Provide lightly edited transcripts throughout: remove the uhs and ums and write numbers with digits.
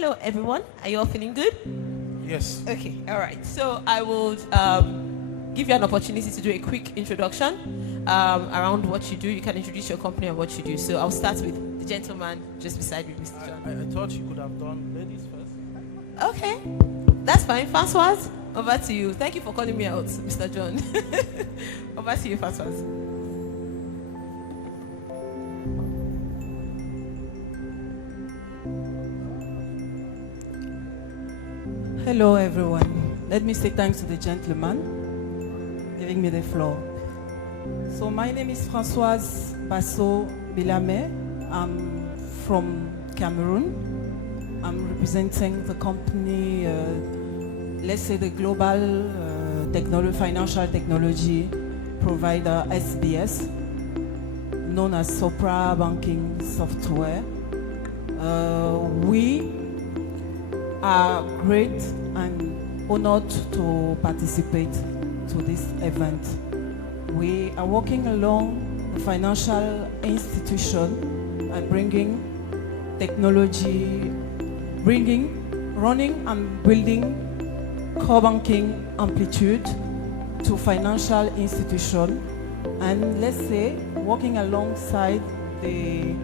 Hello, everyone. Are you all feeling good? Yes. Okay, all right. So I will give you an opportunity to do a quick introduction around what you do. You can introduce your company and what you do. So I'll start with the gentleman just beside me, Mr. John. I thought you could have done ladies first. Okay, that's fine. Françoise, over to you. Thank you for calling me out, Mr. John. Over to you, Françoise. Hello, everyone. Let me say thanks to the gentleman giving me the floor. So my name is Françoise Basso Bilame. I'm from Cameroon. I'm representing the company, let's say the global financial technology provider SBS, known as Sopra Banking Software. We are great and honored to participate to this event. We are working along the financial institution and bringing technology, running and building core banking amplitude to financial institution, and let's say working alongside the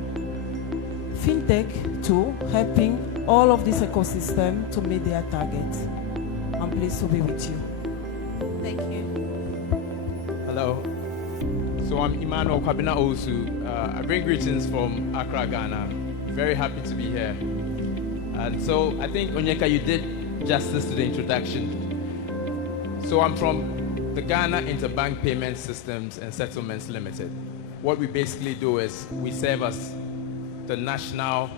Fintech to helping all of this ecosystem to meet their targets. I'm pleased to be with you. Thank you. Hello. So I'm Emmanuel Owusu. I bring greetings from Accra, Ghana. Very happy to be here. And so I think, Onyeka, you did justice to the introduction. So I'm from the Ghana Interbank Payment Systems and Settlements Limited. What we basically do is we serve as the national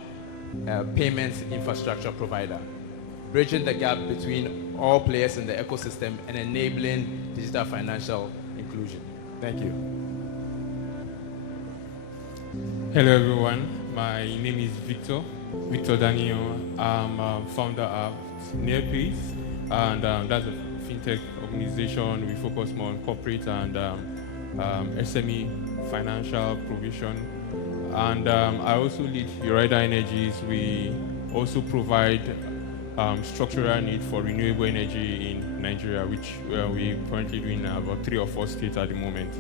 payments infrastructure provider, bridging the gap between all players in the ecosystem and enabling digital financial inclusion. Thank you. Hello, everyone. My name is Victor Daniel. I'm founder of Nearpace, and that's a fintech organization. We focus more on corporate and SME financial provision. And I also lead Urida Energies. We also provide structural need for renewable energy in Nigeria, which we're currently doing in about 3 or 4 states at the moment.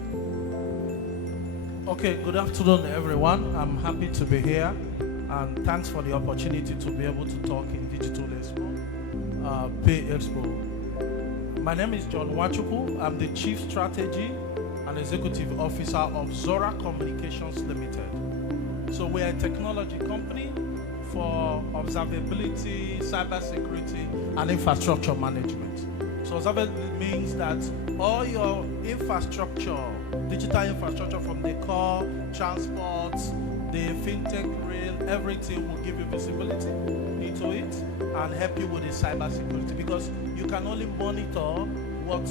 Okay, good afternoon, everyone. I'm happy to be here, and thanks for the opportunity to be able to talk in Digital Expo, PayExpo. My name is John Wachuku. I'm the Chief Strategy and Executive Officer of Zora Communications Limited. So we're a technology company for observability, cybersecurity, and infrastructure management. So observability means that all your infrastructure, digital infrastructure from the core, transport, the fintech rail, everything will give you visibility into it and help you with the cybersecurity, because you can only monitor what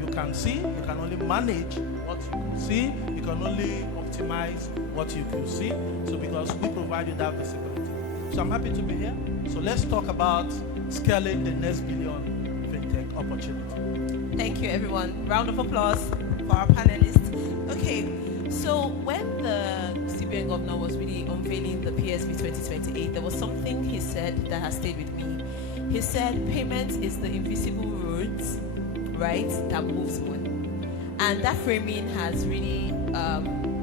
you can see, you can only manage what you can see, you can only optimize what you can see. So because we provide you that visibility. So I'm happy to be here. So let's talk about scaling the next billion fintech opportunity. Thank you, everyone. Round of applause for our panelists. Okay, so when the CBN governor was really unveiling the PSB 2028, there was something he said that has stayed with me. He said payment is the invisible roads, right, that moves money. And that framing has really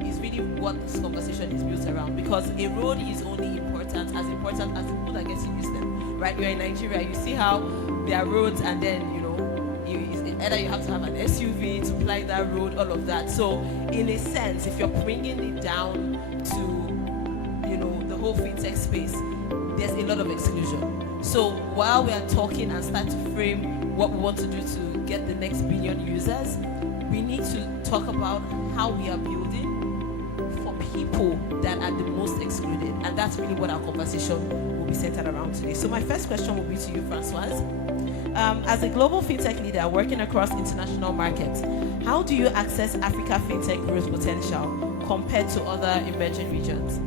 is really what this conversation is built around, because a road is only important as the people that get to use them, right? You're in Nigeria, you see how there are roads, and then either you have to have an SUV to ply that road, all of that. So in a sense, if you're bringing it down to the whole fintech space, there's a lot of exclusion. So while we are talking and start to frame what we want to do to get the next billion users, we need to talk about how we are building for people that are the most excluded. And that's really what our conversation will be centered around today. So my first question will be to you, Françoise. As a global fintech leader working across international markets, how do you access Africa fintech growth potential compared to other emerging regions?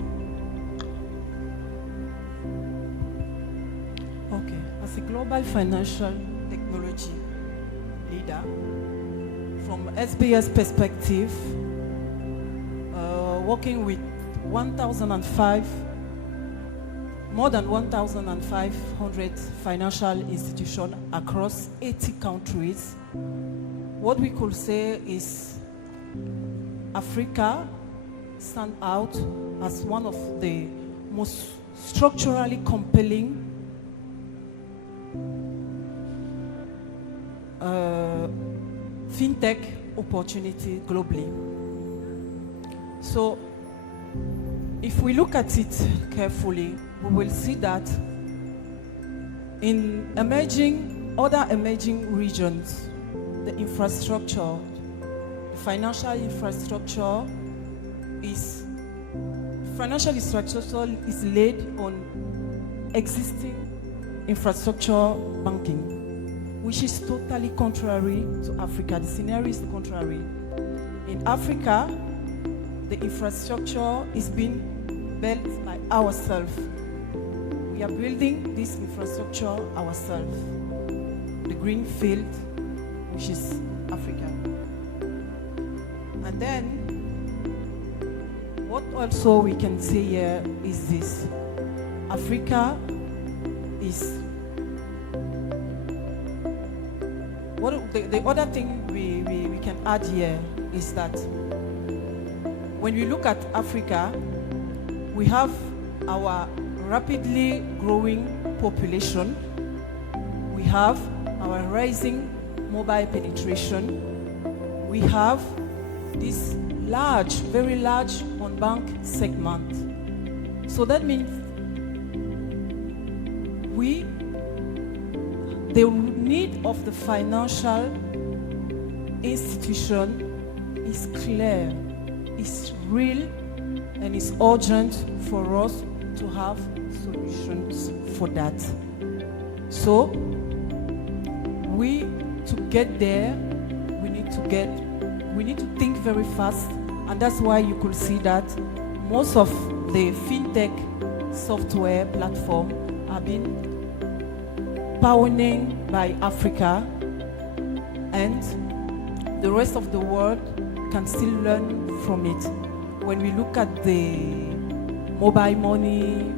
Okay, as a global financial technology leader, from SBS perspective, working with 1,005 more than 1,500 financial institutions across 80 countries. What we could say is Africa stands out as one of the most structurally compelling fintech opportunity globally. So if we look at it carefully, we will see that in other emerging regions, the infrastructure, the financial infrastructure is laid on existing infrastructure banking, which is totally contrary to Africa. The scenario is contrary. In Africa, the infrastructure is being built by ourselves. We are building this infrastructure ourselves. The green field, which is Africa. And then, what also we can say here is this. Africa is, the other thing we can add here is that when we look at Africa, we have our rapidly growing population. We have our rising mobile penetration. We have this large, very large unbanked segment. So that means the need of the financial institution is clear, is real, and is urgent for us to have solutions for that. So to get there, we need to think very fast, and that's why you could see that most of the fintech software platform have been pioneered by Africa, and the rest of the world can still learn from it. When we look at the mobile money,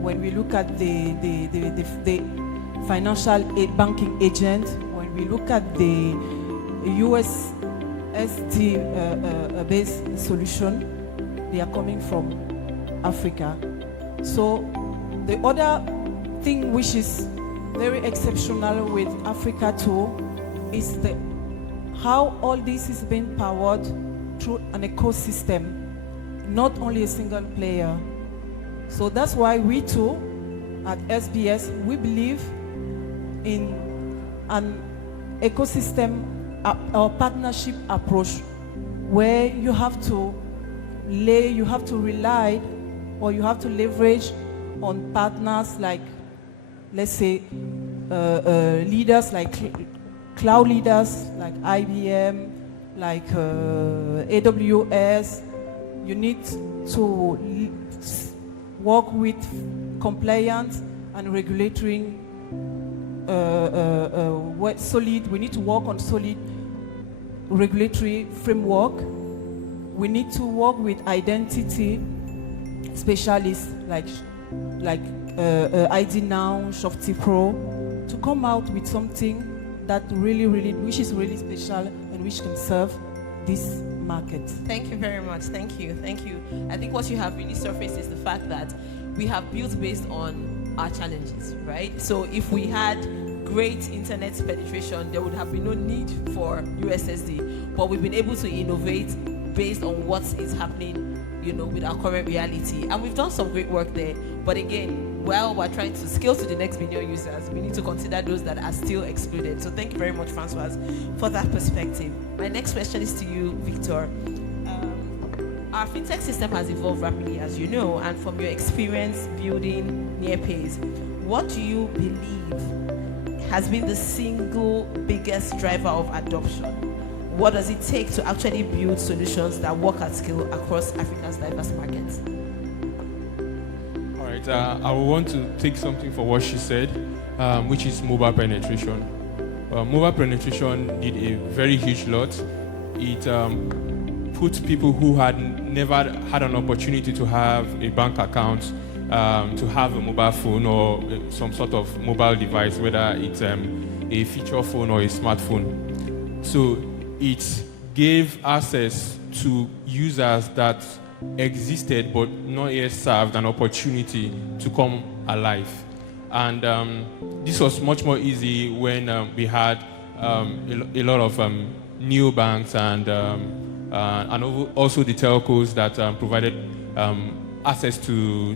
when we look at the financial banking agent, when we look at the USSD based solution, they are coming from Africa. So the other thing which is very exceptional with Africa too is how all this is being powered through an ecosystem, not only a single player. So that's why we too at SBS, we believe in an ecosystem or partnership approach where you have to rely, or you have to leverage on partners like, let's say, leaders like cloud leaders like IBM, like AWS. You need to work with compliance and regulatory we need to work on solid regulatory framework. We need to work with identity specialists like ID Now, Shopty Pro, to come out with something that which is really special and which can serve this market. Thank you very much. Thank you. I think what you have really surfaced is the fact that we have built based on our challenges, right? So if we had great internet penetration, there would have been no need for USSD, but we've been able to innovate based on what is happening, with our current reality. And we've done some great work there. But again, while we're trying to scale to the next billion users, we need to consider those that are still excluded. So thank you very much, Francois, for that perspective. My next question is to you, Victor. Our fintech system has evolved rapidly, as you know, and from your experience building Nearpays, what do you believe has been the single biggest driver of adoption? What does it take to actually build solutions that work at scale across Africa's diverse markets? All right, I want to take something for what she said, which is mobile penetration. Mobile penetration did a very huge lot. It put people who had never had an opportunity to have a bank account to have a mobile phone or some sort of mobile device, whether it's a feature phone or a smartphone. So it gave access to users that existed but not yet served an opportunity to come alive. And this was much more easy when we had a lot of neobanks and also the telcos that provided access to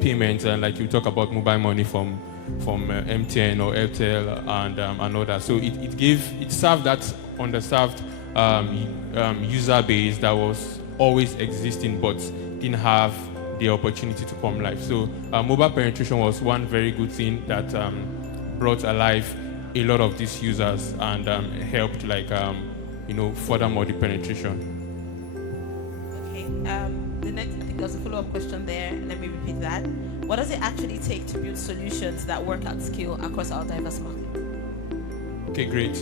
payments, and like you talk about mobile money from MTN or Airtel and others. So it served that underserved user base that was always existing but didn't have the opportunity to come live. So mobile penetration was one very good thing that brought alive a lot of these users and helped furthermore the penetration. Okay, the next, I think there's a follow-up question there. Let me repeat that. What does it actually take to build solutions that work at scale across our diverse market? Okay, great.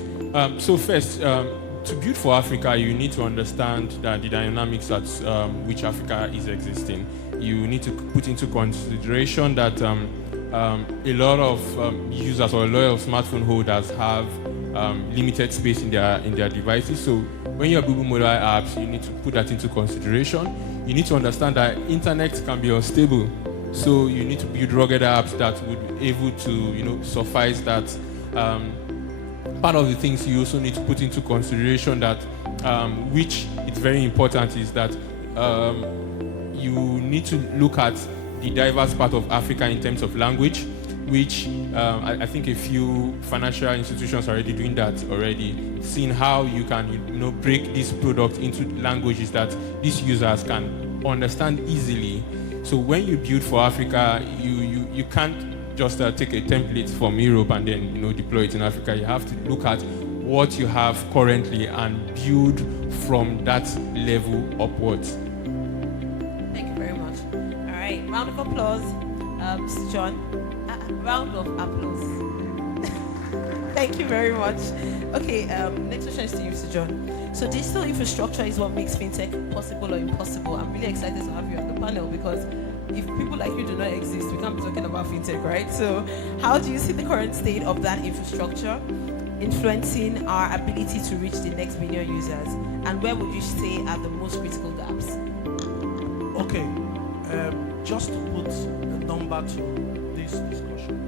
So first, to build for Africa, you need to understand that the dynamics at which Africa is existing. You need to put into consideration that a lot of users or a lot of smartphone holders have limited space in their devices. So when you're building mobile apps, you need to put that into consideration. You need to understand that internet can be unstable. So you need to build rugged apps that would be able to suffice that. Part of the things you also need to put into consideration that, which is very important, is that you need to look at the diverse part of Africa in terms of language, which I think a few financial institutions are already doing that already, seeing how you can break this product into languages that these users can understand easily. So when you build for Africa, you can't just take a template from Europe and then deploy it in Africa. You have to look at what you have currently and build from that level upwards. Thank you very much. All right, round of applause, Mr. John. Round of applause. Thank you very much. Okay, next question is to you, Mr. John. So digital infrastructure is what makes fintech possible or impossible. I'm really excited to have you on the panel because if people like you do not exist, we can't be talking about fintech, right? So how do you see the current state of that infrastructure influencing our ability to reach the next billion users? And where would you say are the most critical gaps? Okay, just to put a number to this discussion,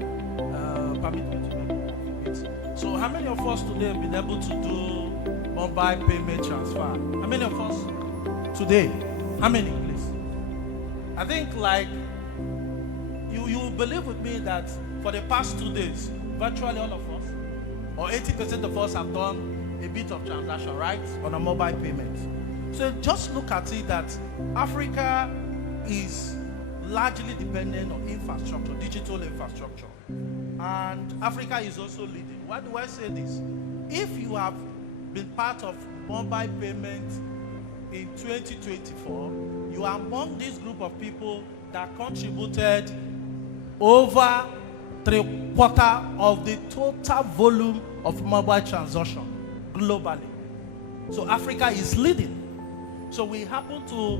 permit me to make it. So how many of us today have been able to do mobile payment transfer? How many of us today? How many, please? I think like you believe with me that for the past 2 days, virtually all of us, or 80% of us have done a bit of transaction, right, on a mobile payment. So just look at it that Africa is largely dependent on infrastructure, digital infrastructure. And Africa is also leading. Why do I say this? If you have been part of mobile payment in 2024, you are among this group of people that contributed over 3/4 of the total volume of mobile transaction globally. So Africa is leading. So we happen to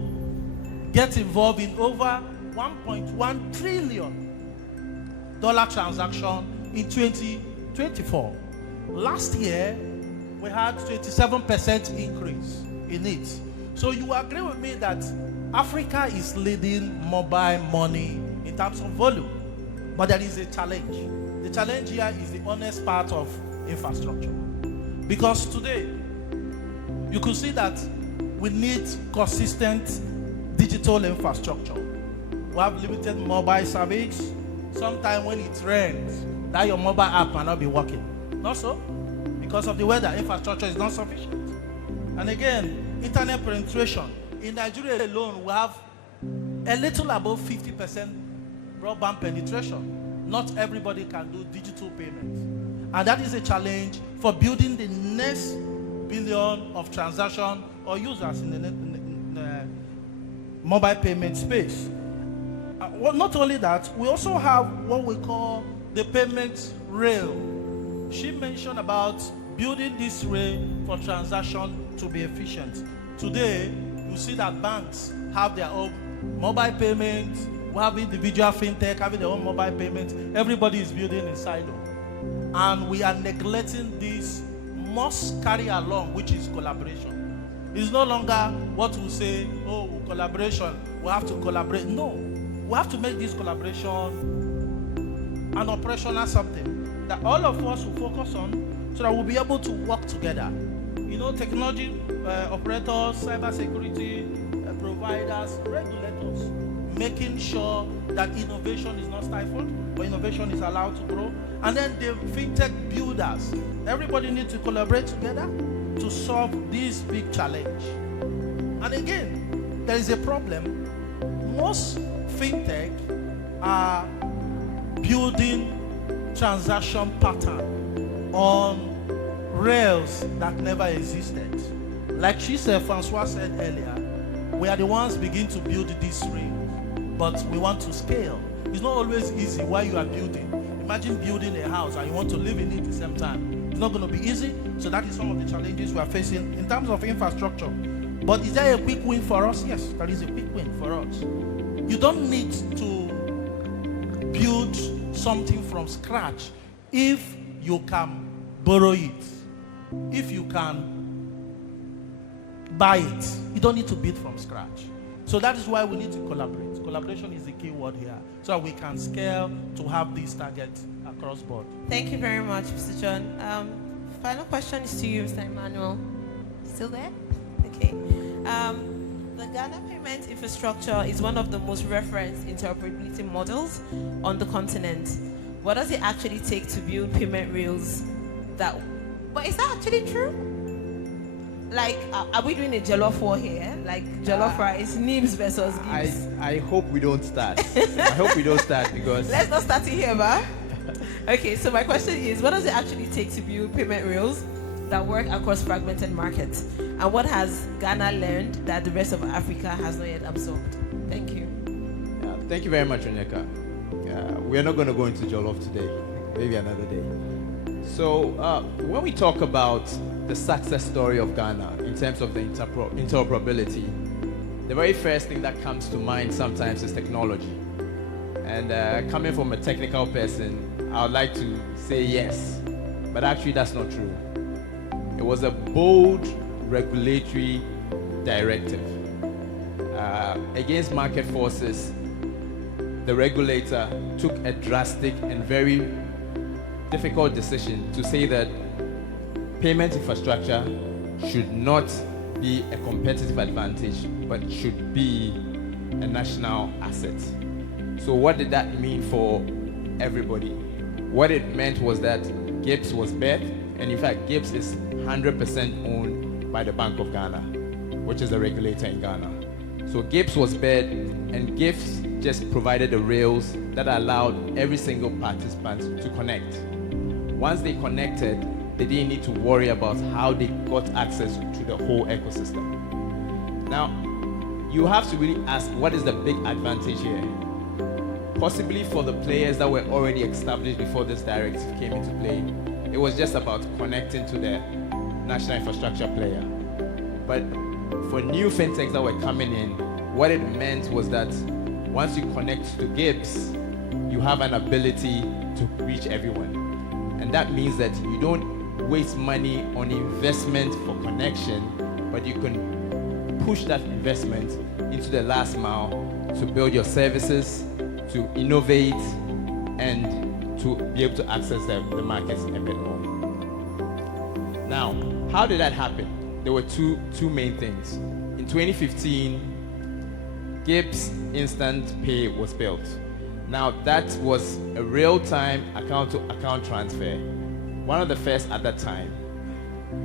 get involved in over $1.1 trillion transaction in 2024. Last year, we had 27% increase in it. So you agree with me that Africa is leading mobile money in terms of volume. But there is a challenge. The challenge here is the honest part of infrastructure. Because today, you could see that we need consistent digital infrastructure. We have limited mobile service. Sometimes when it rains, that your mobile app might not be working. Not so? Because of the weather, infrastructure is not sufficient. And again, internet penetration. In Nigeria alone, we have a little above 50% broadband penetration. Not everybody can do digital payments. And that is a challenge for building the next billion of transactions or users in the mobile payment space. Well, not only that, we also have what we call the payment rail. She mentioned about building this rail for transaction to be efficient. Today, you see that banks have their own mobile payments, we have individual fintech having their own mobile payments. Everybody is building in silo. And we are neglecting this must carry along, which is collaboration. It's no longer what we say, oh, collaboration, we have to collaborate. No, we have to make this collaboration an operational something that all of us will focus on so that we'll be able to work together. You know, technology operators, cybersecurity providers, regulators, making sure that innovation is not stifled, but innovation is allowed to grow. And then the fintech builders, everybody needs to collaborate together to solve this big challenge. And again, there is a problem. Most fintech are building transaction pattern on rails that never existed. Like Francois said earlier, we are the ones begin to build this rail, but we want to scale. It's not always easy while you are building. Imagine building a house and you want to live in it at the same time. It's not going to be easy. So that is some of the challenges we are facing in terms of infrastructure. But is there a quick win for us? Yes, there is a quick win for us. You don't need to build something from scratch if you can borrow it, if you can buy it. You don't need to build from scratch. So that is why we need to collaborate. Collaboration is the key word here, so that we can scale to have these targets across board. Thank you very much, Mr. John. Final question is to you, Mr. Emmanuel. Still there? Okay. The Ghana payment infrastructure is one of the most referenced interoperability models on the continent. What does it actually take to build payment rails that... But is that actually true? Like, are we doing a jollof war here? Like jollof rice, Nibs versus Gibbs? I hope we don't start. I hope we don't start because... Let's not start it here, ba? Okay, so my question is, what does it actually take to build payment rails that work across fragmented markets? And what has Ghana learned that the rest of Africa has not yet absorbed? Thank you. Thank you very much, Onyeka. We are not going to go into jollof today. Maybe another day. So when we talk about the success story of Ghana in terms of the interoperability, the very first thing that comes to mind sometimes is technology. And coming from a technical person, I would like to say yes, but actually that's not true. It was a bold regulatory directive against market forces. The regulator took a drastic and very difficult decision to say that payment infrastructure should not be a competitive advantage, but should be a national asset. So what did that mean for everybody? What it meant was that GIBS was bad, and in fact GIBS is 100% owned by the Bank of Ghana, which is the regulator in Ghana. So GIBS was bad, and GIBS just provided the rails that allowed every single participant to connect. Once they connected, they didn't need to worry about how they got access to the whole ecosystem. Now, you have to really ask, what is the big advantage here? Possibly for the players that were already established before this directive came into play, it was just about connecting to the national infrastructure player. But for new fintechs that were coming in, what it meant was that once you connect to GIBS, you have an ability to reach everyone. And that means that you don't waste money on investment for connection, but you can push that investment into the last mile to build your services, to innovate, and to be able to access the markets a bit more. Now, how did that happen? There were two main things. In 2015, GIBS Instant Pay was built. Now, that was a real-time account-to-account transfer, one of the first at that time.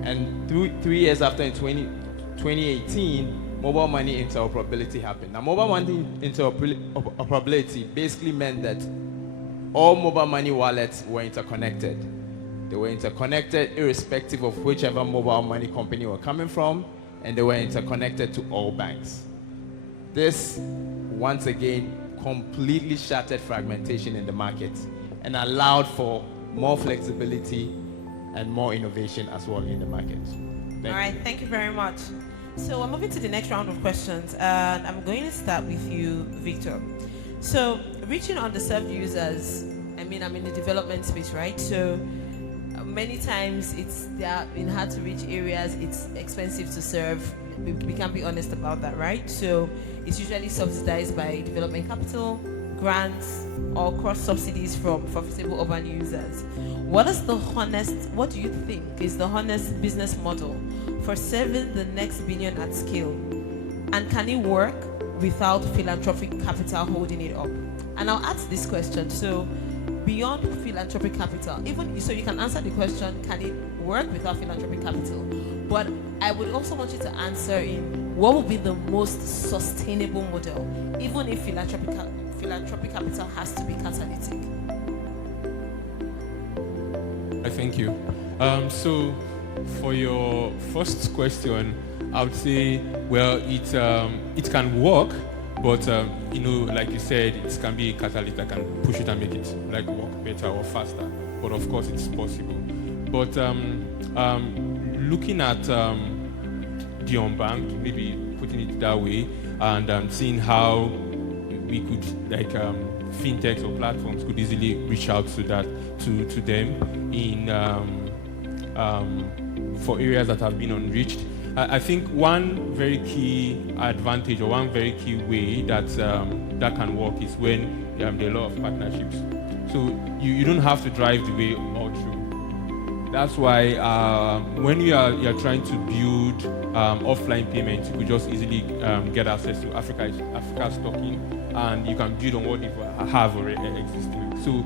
And 3 years after, in 2018, mobile money interoperability happened. Now, mobile money interoperability basically meant that all mobile money wallets were interconnected. They were interconnected irrespective of whichever mobile money company were coming from, and they were interconnected to all banks. This, once again, completely shattered fragmentation in the market and allowed for more flexibility and more innovation as well in the market. Thank you very much. So we're moving to the next round of questions, and I'm going to start with you, Victor. So, reaching underserved users, I mean, I'm in the development space, right? So, many times they are in hard to reach areas, it's expensive to serve. We can be honest about that, right? So, it's usually subsidized by development capital, grants, or cross subsidies from profitable urban users. What do you think is the honest business model for serving the next billion at scale? And can it work without philanthropic capital holding it up? And I'll ask this question. So, beyond philanthropic capital, even so, you can answer the question, can it work without philanthropic capital? But I would also want you to answer in what would be the most sustainable model, even if philanthropic capital has to be catalytic. Thank you. So, for your first question, I would say, well, it can work, but like you said, it can be a catalyst that can push it and make it like work better or faster. But of course, it's possible. But looking at the unbanked, maybe putting it that way, and seeing how we could fintechs or platforms could easily reach out to them in for areas that have been unreached. I think one very key advantage or one very key way that can work is when there are a lot of partnerships. So you don't have to drive the way all through. That's why when you're trying to build offline payments, you could just easily get access to Africa's stocking, and you can build on what you have already existing. So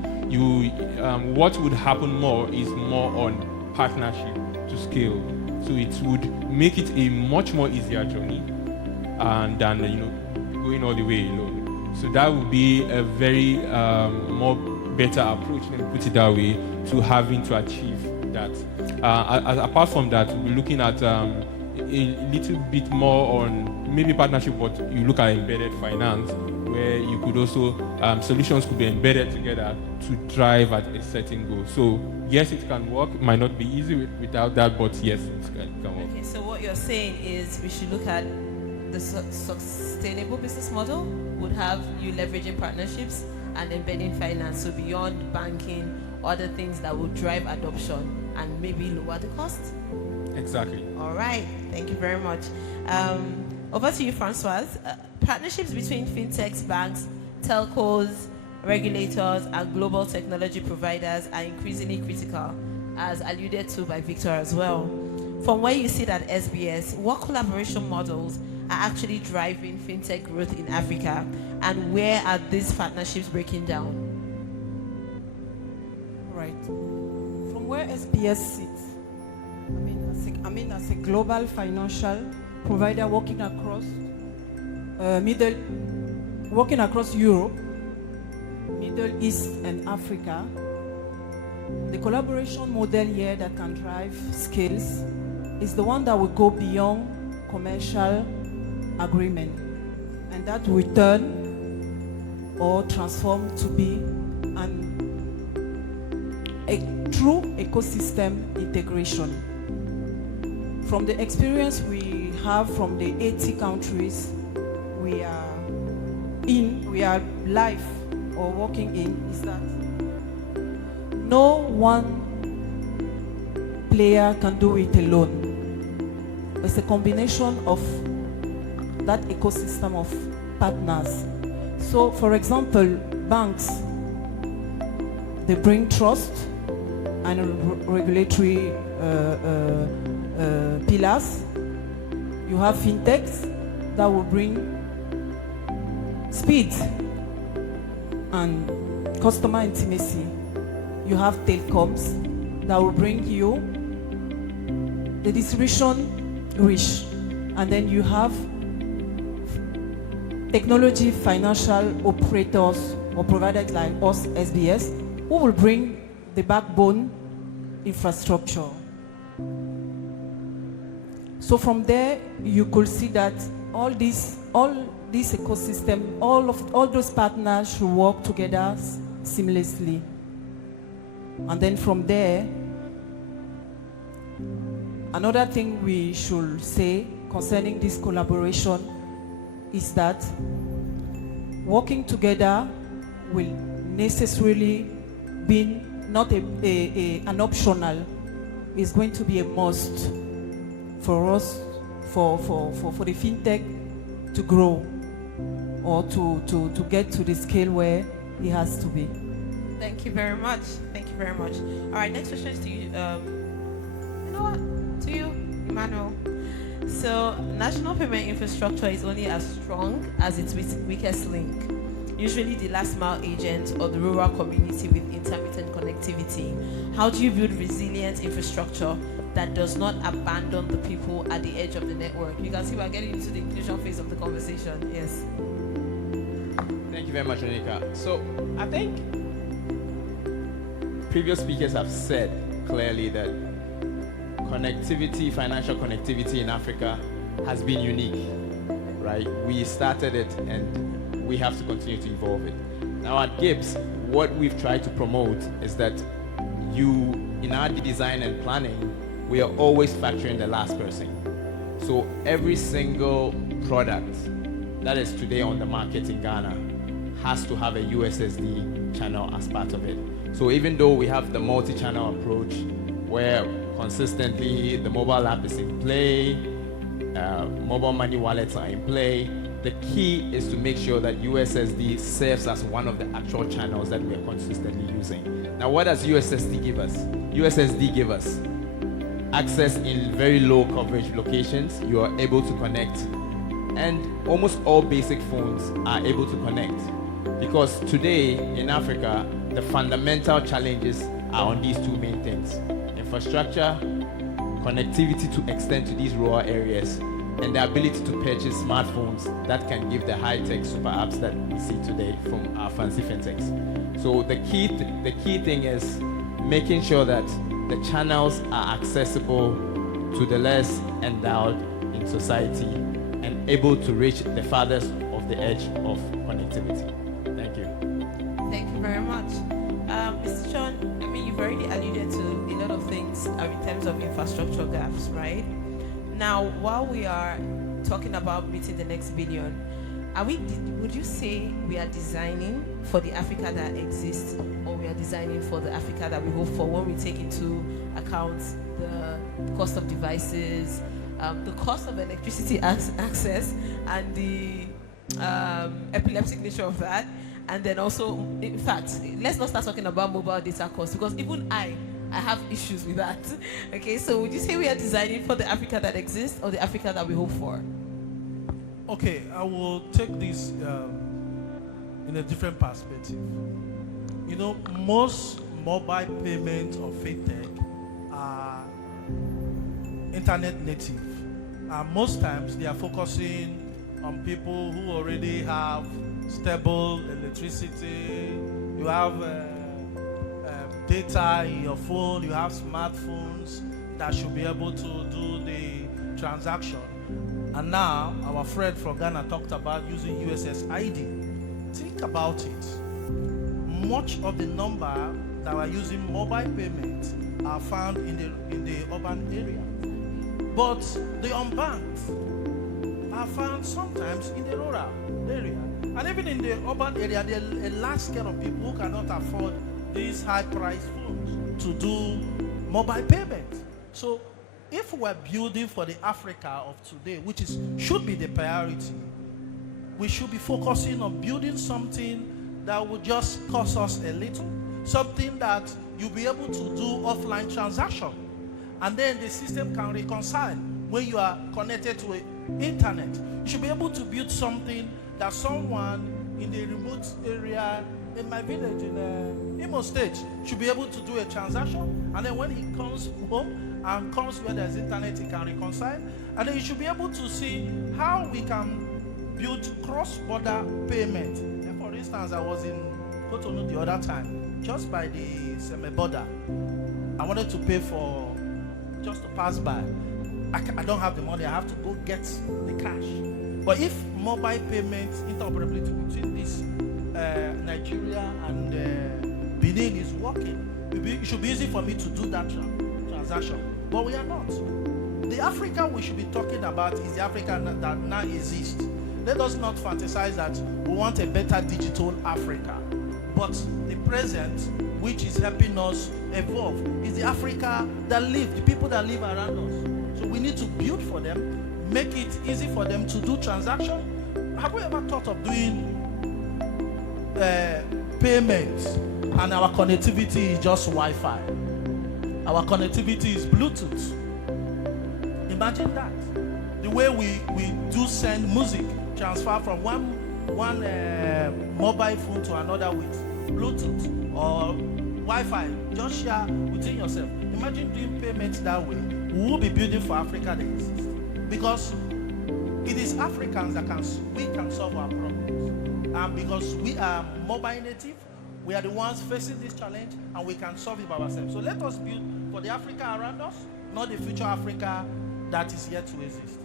what would happen more is more on partnership to scale. So it would make it a much more easier journey than going all the way alone. So that would be a very more better approach, let me put it that way, to having to achieve that. Apart from that, we're looking at a little bit more on maybe partnership, but you look at embedded finance, where you could also, solutions could be embedded together to drive at a certain goal. So yes, it can work. It might not be easy without that, but yes, it can work. Okay, so what you're saying is we should look at the sustainable business model would have you leveraging partnerships and embedding finance, so beyond banking, other things that will drive adoption and maybe lower the cost? Exactly. All right, thank you very much. Over to you, Francoise. Partnerships between fintechs, banks, telcos, regulators, and global technology providers are increasingly critical, as alluded to by Victor as well. From where you sit at SBS, what collaboration models are actually driving fintech growth in Africa, and where are these partnerships breaking down? Right. From where SBS sits, as a global financial provider working across Europe, Middle East, and Africa, the collaboration model here that can drive scales is the one that will go beyond commercial agreement, and that will turn or transform to be a true ecosystem integration. From the experience we have from the 80 countries we are live or working in, is that no one player can do it alone. It's a combination of that ecosystem of partners. So, for example, banks, they bring trust and regulatory pillars. You have fintechs that will bring speed and customer intimacy. You have telecoms that will bring you the distribution reach. And then you have technology financial operators or providers like us, SBS, who will bring the backbone infrastructure. So from there, you could see that all this ecosystem, all those partners should work together seamlessly. And then from there, another thing we should say concerning this collaboration is that working together will necessarily be not an optional, it's going to be a must for us, for the fintech to grow or to get to the scale where it has to be. Thank you very much. Thank you very much. All right, next question is to you. You know what? To you, Emmanuel. So, national payment infrastructure is only as strong as its weakest link. Usually the last mile agent or the rural community with intermittent connectivity. How do you build resilient infrastructure that does not abandon the people at the edge of the network? You can see we're getting into the inclusion phase of the conversation. Yes. Thank you very much, Onika. So I think previous speakers have said clearly that connectivity, financial connectivity in Africa has been unique, right? We started it and we have to continue to evolve it. Now at Gibbs, what we've tried to promote is that in our design and planning, we are always factoring the last person. So every single product that is today on the market in Ghana has to have a USSD channel as part of it. So even though we have the multi-channel approach where consistently the mobile app is in play, mobile money wallets are in play, the key is to make sure that USSD serves as one of the actual channels that we are consistently using. Now, what does USSD give us? USSD give us access in very low coverage locations. You are able to connect, and almost all basic phones are able to connect. Because today in Africa, the fundamental challenges are on these two main things: infrastructure, connectivity to extend to these rural areas, and the ability to purchase smartphones that can give the high-tech super apps that we see today from our fancy fintechs. So the key thing is making sure that the channels are accessible to the less endowed in society and able to reach the farthest of the edge of connectivity. Thank you. Thank you very much. Mr. John, I mean, you've already alluded to a lot of things in terms of infrastructure gaps, right? Now, while we are talking about meeting the next billion, would you say we are designing for the Africa that exists, or we are designing for the Africa that we hope for when we take into account the cost of devices, the cost of electricity access, and the epileptic nature of that? And then also, in fact, let's not start talking about mobile data costs, because even I have issues with that. Okay, so would you say we are designing for the Africa that exists or the Africa that we hope for? Okay, I will take this in a different perspective. You know, most mobile payments or fintech are internet native. Most times they are focusing on people who already have stable electricity. You have data in your phone, you have smartphones that should be able to do the transaction. And now our friend from Ghana talked about using USSID. Think about it. Much of the number that are using mobile payments are found in the urban area, but the unbanked are found sometimes in the rural area. And even in the urban area, there are a large scale of people who cannot afford these high-priced phones to do mobile payments. So if we're building for the Africa of today, which should be the priority, we should be focusing on building something that would just cost us a little, something that you'll be able to do offline transaction, and then the system can reconcile when you are connected to the internet. You should be able to build something that someone in the remote area in my village in Imo State should be able to do a transaction, and then when he comes home and comes where there's internet, he can reconcile, and then you should be able to see how we can build cross-border payment. And for instance, I was in Cotonou the other time, just by the Seme border. I wanted to pay for just to pass by. I don't have the money, I have to go get the cash. But if mobile payments, interoperability between this Nigeria and Benin is working, it should be easy for me to do that transaction. But we are not. The Africa we should be talking about is the Africa that now exists. let us not fantasize that we want a better digital Africa. But the present, which is helping us evolve, is the Africa that live, the people that live around us. So we need to build for them, make it easy for them to do transactions. Have we ever thought of doing payments and our connectivity is just Wi-Fi? Our connectivity is Bluetooth. Imagine that. The way we do send music, transfer from one mobile phone to another with Bluetooth or Wi-Fi, just share within yourself. Imagine doing payments that way. We will be building for Africa that exists. Because it is Africans that we can solve our problems. And because we are mobile native, we are the ones facing this challenge and we can solve it by ourselves. So let us build for the Africa around us, not the future Africa that is yet to exist.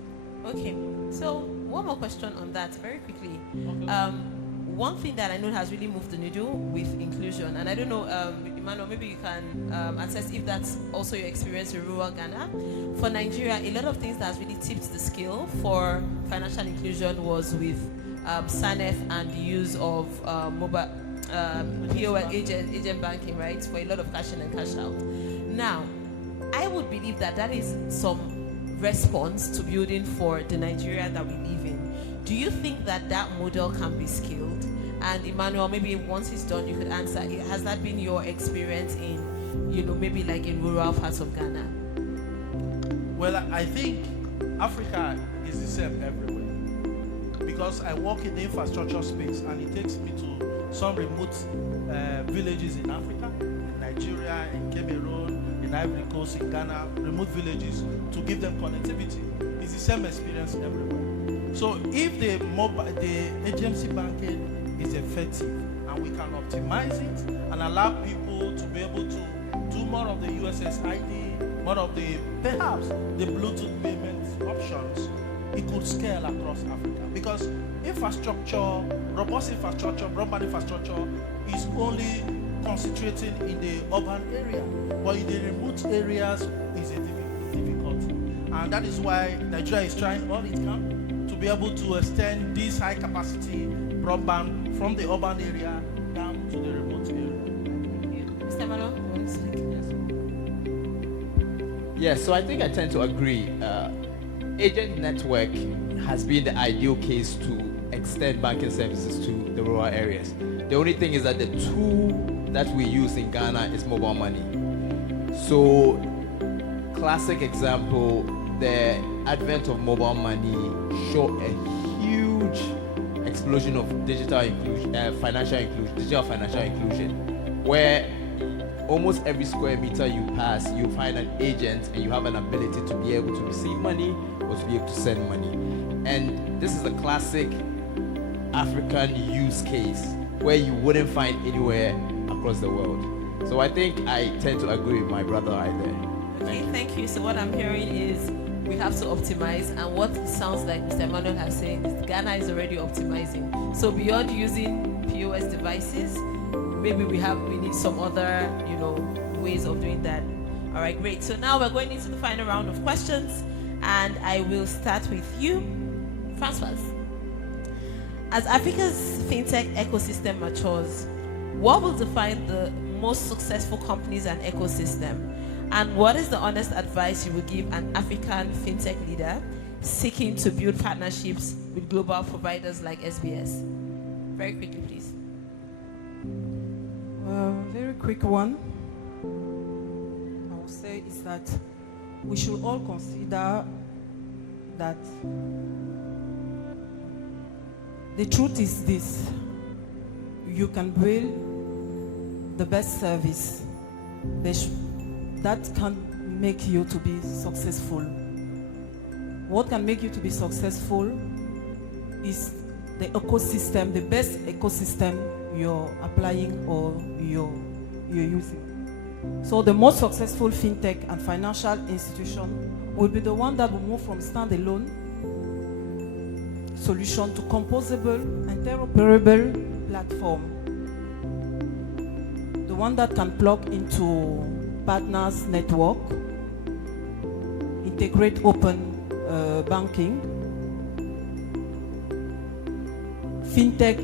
Okay, so one more question on that very quickly. Okay. One thing that I know has really moved the needle with inclusion, and I don't know, Emmanuel, maybe you can assess if that's also your experience in rural Ghana. For Nigeria, a lot of things that has really tipped the scale for financial inclusion was with SANEF and the use of mobile POS agent banking, right, for a lot of cash in and cash out. Now, I would believe that that is some response to building for the Nigeria that we live in. Do you think that that model can be scaled? And Emmanuel, maybe once it's done, you could answer. Has that been your experience in, maybe like in rural parts of Ghana? Well, I think Africa is the same everywhere. Because I work in the infrastructure space and it takes me to some remote villages in Africa, in Nigeria, in Cameroon, in Ivory Coast, in Ghana, remote villages, to give them connectivity. It's the same experience everywhere. So if the agency banking is effective and we can optimize it and allow people to be able to do more of the USSID, more of perhaps the Bluetooth payment options, it could scale across Africa. Because infrastructure, robust infrastructure, broadband infrastructure is only concentrating in the urban area, but in the remote areas is a difficulty. And that is why Nigeria is trying all it can to be able to extend this high capacity broadband from the urban area down to the remote area. Mr. Emmanuel, you want to speak? Yes, so I think I tend to agree. Agent network has been the ideal case to extend banking services to the rural areas. The only thing is that the tool that we use in Ghana is mobile money. So, classic example, the advent of mobile money showed a huge explosion of digital financial inclusion, where almost every square meter you pass, you find an agent and you have an ability to be able to receive money or to be able to send money. And this is a classic African use case where you wouldn't find anywhere across the world. So I think I tend to agree with my brother right there. Okay, thank you. So what I'm hearing is we have to optimize, and what it sounds like Mr. Emmanuel has said is Ghana is already optimizing. So beyond using POS devices, maybe we need some other, ways of doing that. All right, great. So now we're going into the final round of questions, and I will start with you, Francois. As Africa's fintech ecosystem matures, what will define the most successful companies and ecosystem? And what is the honest advice you would give an African fintech leader seeking to build partnerships with global providers like SBS? Very quickly, please. Very quick one. I would say is that we should all consider that the truth is this: you can build the best service that can make you to be successful. What can make you to be successful is the ecosystem, the best ecosystem you're applying or you're using. So the most successful fintech and financial institution will be the one that will move from standalone solution to composable, interoperable platform. The one that can plug into partners network, integrate open banking, fintech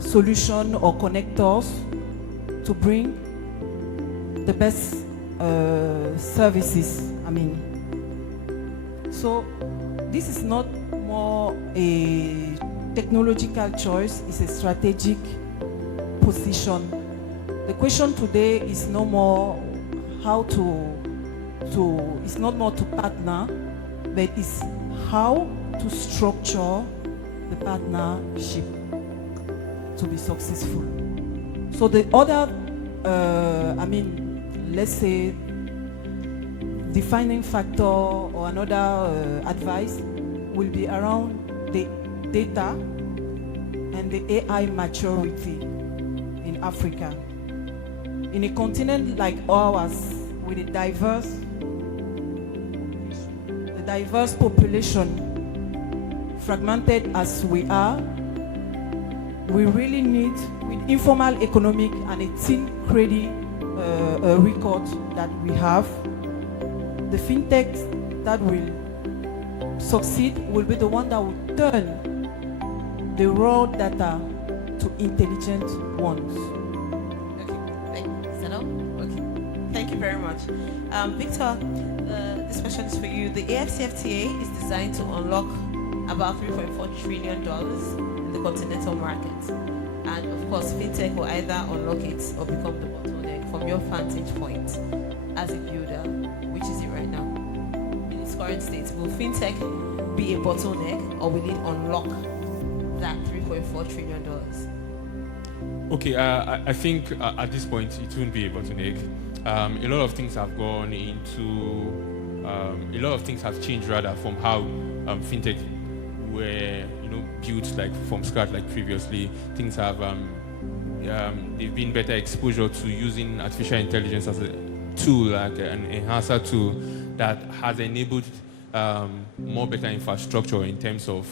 solution or connectors to bring the best services. So this is not more a technological choice, it's a strategic position. The question today is no more how it's not more to partner, but it's how to structure the partnership to be successful. So the other, let's say, defining factor or another advice will be around the data and the AI maturity in Africa. In a continent like ours, with a diverse population, fragmented as we are, we really need, with informal economic and a thin credit record that we have, the fintechs that will succeed will be the one that will turn the raw data to intelligent ones. Thank you very much. Victor, this question is for you. The AfCFTA is designed to unlock about $3.4 trillion in the continental market. And of course, fintech will either unlock it or become the bottleneck. From your vantage point as a builder, which is it right now? In its current state, will fintech be a bottleneck or will it unlock that $3.4 trillion? Okay, I think at this point it won't be a bottleneck. A lot of things have gone into, a lot of things have changed rather from how fintech were, built like from scratch like previously. Things have, they've been better exposure to using artificial intelligence as a tool, like an enhancer tool that has enabled more better infrastructure in terms of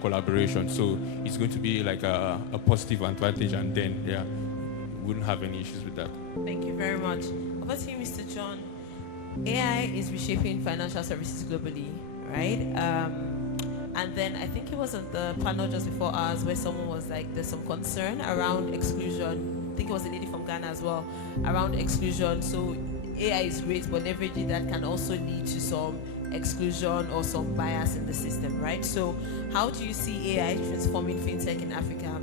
collaboration. So it's going to be like a positive advantage, and then wouldn't have any issues with that. Thank you very much. Over to you, Mr. John. AI is reshaping financial services globally, right? And then I think it was on the panel just before ours where someone was like, there's some concern around exclusion. I think it was a lady from Ghana as well, around exclusion. So AI is great, but leveraging that can also lead to some exclusion or some bias in the system, right? So how do you see AI transforming fintech in Africa?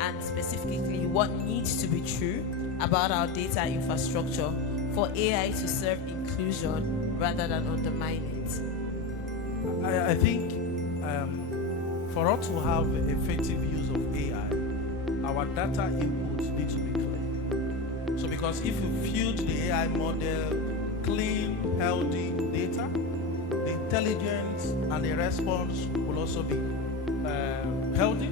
And specifically, what needs to be true about our data infrastructure for AI to serve inclusion rather than undermine it? I think for us to have effective use of AI, our data inputs need to be clean. So because if you feed the AI model clean, healthy data, the intelligence and the response will also be healthy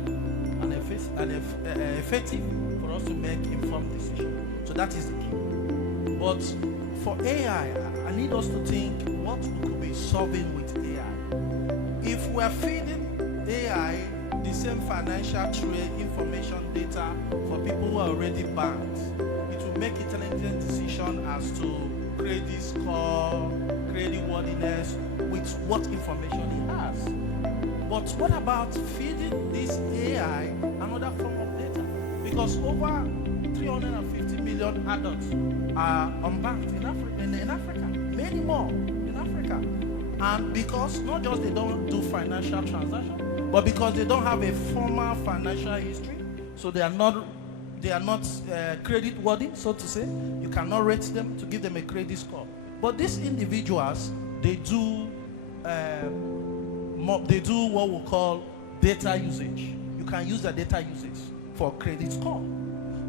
and effective for us to make informed decisions. So that is the key. But for AI, I need us to think what we could be solving with AI. If we are feeding AI the same financial trade information data for people who are already banked, it will make intelligent decision as to credit score, credit worthiness with what information he has. But what about feeding this AI another form of data? Because over 350 million adults are unbanked in Africa, many more in Africa. And because not just they don't do financial transactions, but because they don't have a formal financial history, so they are not credit worthy, so to say. You cannot rate them to give them a credit score. But these individuals, they do what we call data usage. You can use the data usage for credit score.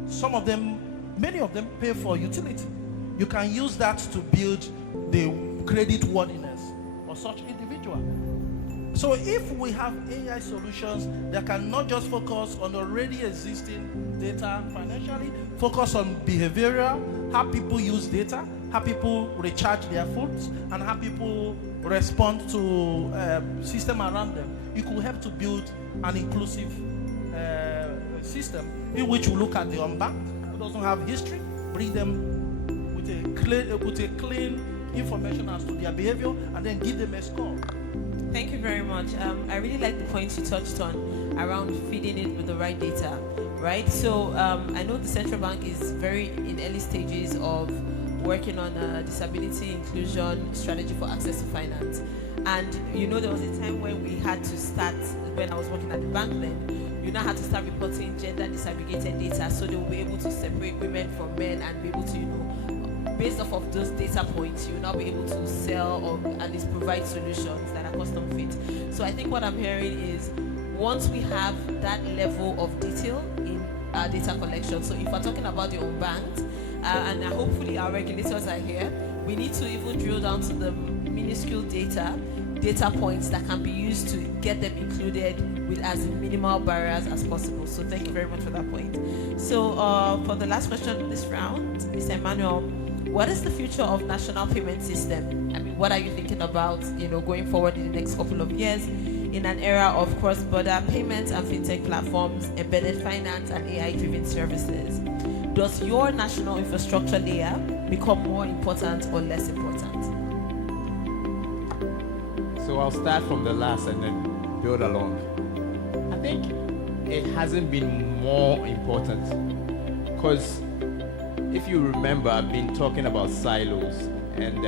Some of them, many of them pay for utility. You can use that to build the credit worthiness of such individual. So if we have AI solutions that can not just focus on already existing data financially, focus on behavioral, how people use data, how people recharge their phones, and how people respond to system around them, it could help to build an inclusive system in which we look at the unbanked who doesn't have history, bring them with a clean information as to their behavior, and then give them a score. Thank you very much. I really like the points you touched on around feeding it with the right data, right? So I know the central bank is very in early stages of working on a disability inclusion strategy for access to finance. And there was a time when we had to start, when I was working at the bank then, you now had to start reporting gender disaggregated data so they will be able to separate women from men and be able to, based off of those data points, you will now be able to sell or at least provide solutions that are custom fit. So I think what I'm hearing is once we have that level of detail in our data collection, so if we're talking about the unbanked, and hopefully our regulators are here, we need to even drill down to the minuscule data points that can be used to get them included with as minimal barriers as possible. So thank you very much for that point. So for the last question this round, Mr. Emmanuel, what is the future of national payment system? I mean, what are you thinking about, going forward in the next couple of years in an era of cross-border payments and fintech platforms, embedded finance and AI-driven services? Does your national infrastructure layer become more important or less important? So I'll start from the last and then build along. I think it hasn't been more important because if you remember, I've been talking about silos, and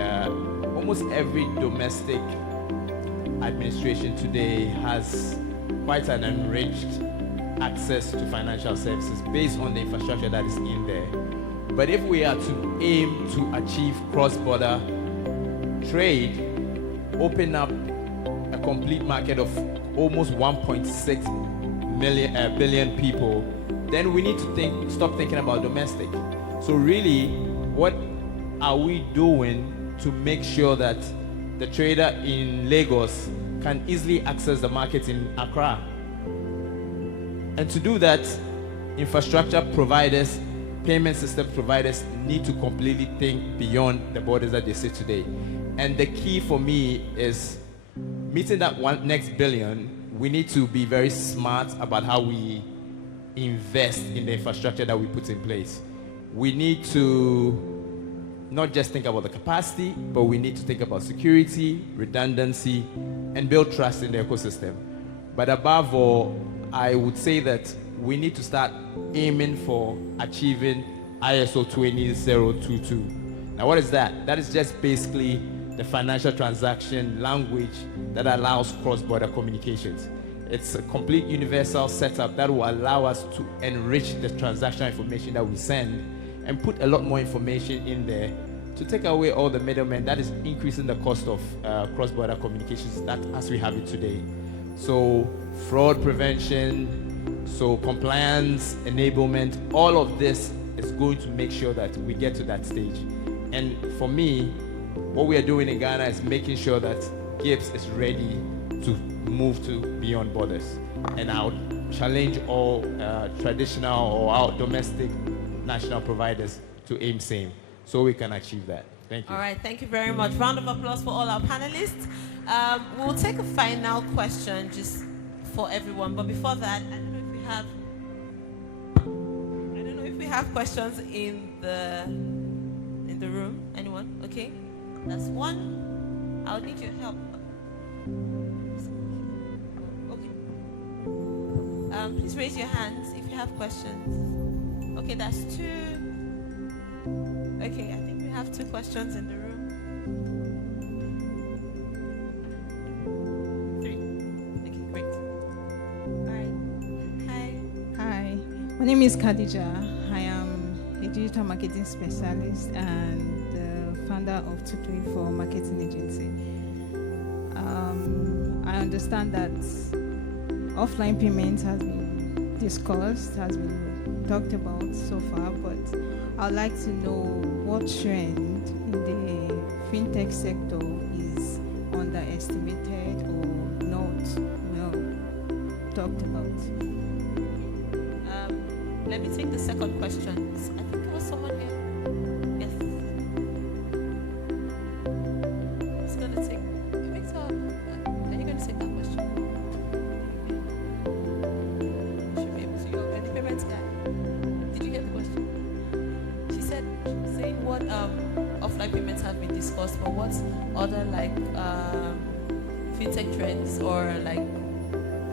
almost every domestic administration today has quite an enriched access to financial services based on the infrastructure that is in there. But if we are to aim to achieve cross-border trade, open up a complete market of almost 1.6 billion people, then we need to stop thinking about domestic. So really, what are we doing to make sure that the trader in Lagos can easily access the market in Accra? And to do that, infrastructure providers, payment system providers need to completely think beyond the borders that they sit today. And the key for me is meeting that next billion. We need to be very smart about how we invest in the infrastructure that we put in place. We need to not just think about the capacity, but we need to think about security, redundancy, and build trust in the ecosystem. But above all, I would say that we need to start aiming for achieving ISO 20022. Now, what is that? That is just basically the financial transaction language that allows cross-border communications. It's a complete universal setup that will allow us to enrich the transactional information that we send and put a lot more information in there to take away all the middlemen. That is increasing the cost of cross-border communications that as we have it today. So fraud prevention, so compliance, enablement, all of this is going to make sure that we get to that stage. And for me, what we are doing in Ghana is making sure that Gibbs is ready to move to beyond borders. And I would challenge all traditional or our domestic national providers to aim same so we can achieve that. Thank you. All right, thank you very much. Round of applause for all our panelists. We'll take a final question just for everyone, but before that, I don't know if we have questions in the room. Anyone? Okay, that's one. I'll need your help. Okay. Please raise your hands if you have questions. Okay, that's two. Okay, I think we have two questions in the room. Three. Okay, great. All right. Hi. Hi, my name is Khadija. I am a digital marketing specialist and the founder of 234 Marketing Agency. I understand that offline payments has been discussed, has been talked about so far, but I'd like to know what trend in the fintech sector is underestimated or not well talked about. Let me take the second question. I think there was someone here. Yes. Who's going to take? Victor, are you going to take that question? You should be able to. You're the payments guy. Did you hear the question? She was saying what offline payments have been discussed, but what other like fintech trends or like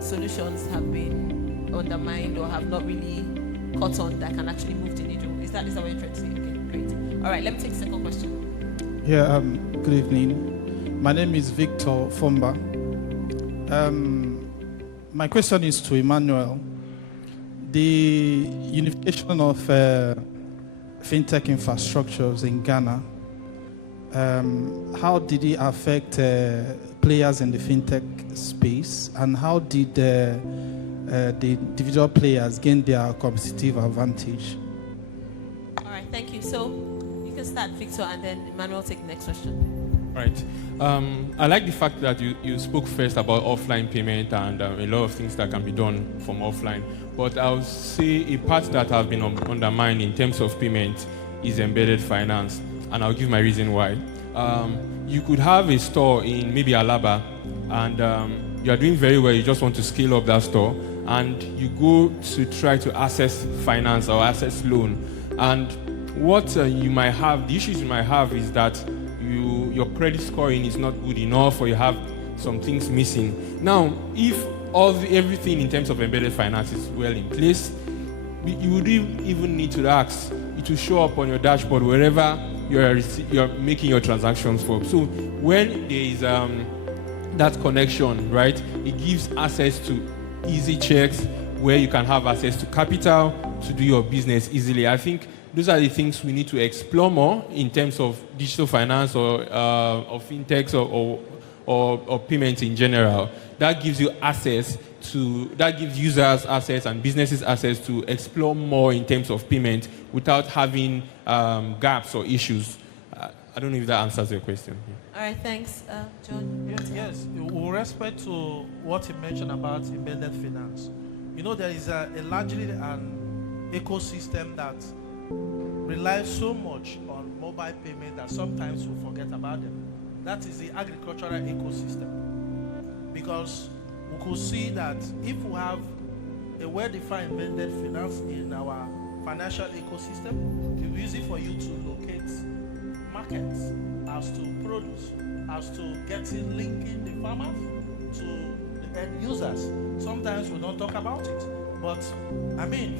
solutions have been undermined or have not really caught on that can actually move the needle. Is that what you're trying to say? Okay, great. All right, let me take the second question. Yeah, good evening. My name is Victor Fomba. My question is to Emmanuel. The unification of fintech infrastructures in Ghana, how did it affect players in the fintech space, and how did the individual players gain their competitive advantage? All right, thank you. So you can start, Victor, and then Emmanuel take the next question. Right. I like the fact that you spoke first about offline payment and a lot of things that can be done from offline. But I'll say a part that has been undermined in terms of payment is embedded finance. And I'll give my reason why. You could have a store in maybe Alaba, and you are doing very well. You just want to scale up that store. And you go to try to access finance or access loan. And what you might have, the issues you might have is that your credit scoring is not good enough, or you have some things missing. Now, if everything in terms of embedded finance is well in place, you would even need to ask it to show up on your dashboard wherever you're making your transactions from. So when there is that connection, right, it gives access to easy checks where you can have access to capital to do your business easily. I think those are the things we need to explore more in terms of digital finance or fintechs or payments in general. That gives you access to, that gives users access and businesses access to explore more in terms of payment without having gaps or issues. I don't know if that answers your question. All right, thanks. John? Yes, with respect to what you mentioned about embedded finance, there is a largely an ecosystem that relies so much on mobile payment that sometimes we forget about them. That is the agricultural ecosystem. Because we could see that if we have a well-defined embedded finance in our financial ecosystem, it will be easy for you to locate markets as to produce, as to linking the farmers to the end users. Sometimes we don't talk about it, but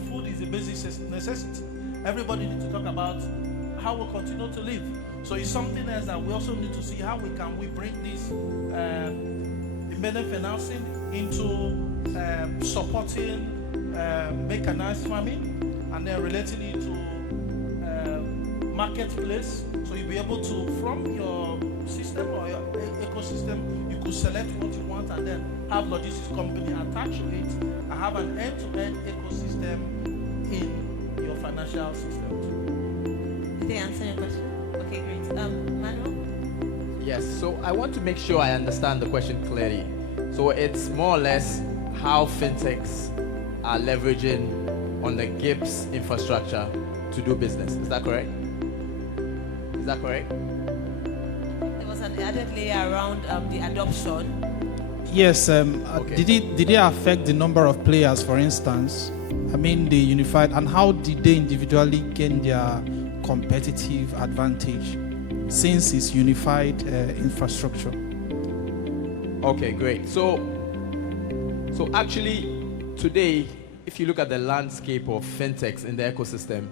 food is a basic necessity. Everybody needs to talk about how we continue to live. So it's something else that we also need to see how we bring this embedded financing into supporting mechanized farming, and then relating it to marketplace. So you'll be able to, from your system or your ecosystem, you could select what you want and then have logistics company attach to it and have an end-to-end ecosystem in your financial system. Did they answer your question? Okay, great. Manuel? Yes, so I want to make sure I understand the question clearly. So it's more or less how fintechs are leveraging on the GIPS infrastructure to do business. Is that correct? Is that correct? There was an added layer around the adoption. Yes. Okay. Did it affect the number of players, for instance? The unified, and how did they individually gain their competitive advantage since it's unified infrastructure? Okay, great. So actually, today, if you look at the landscape of fintechs in the ecosystem,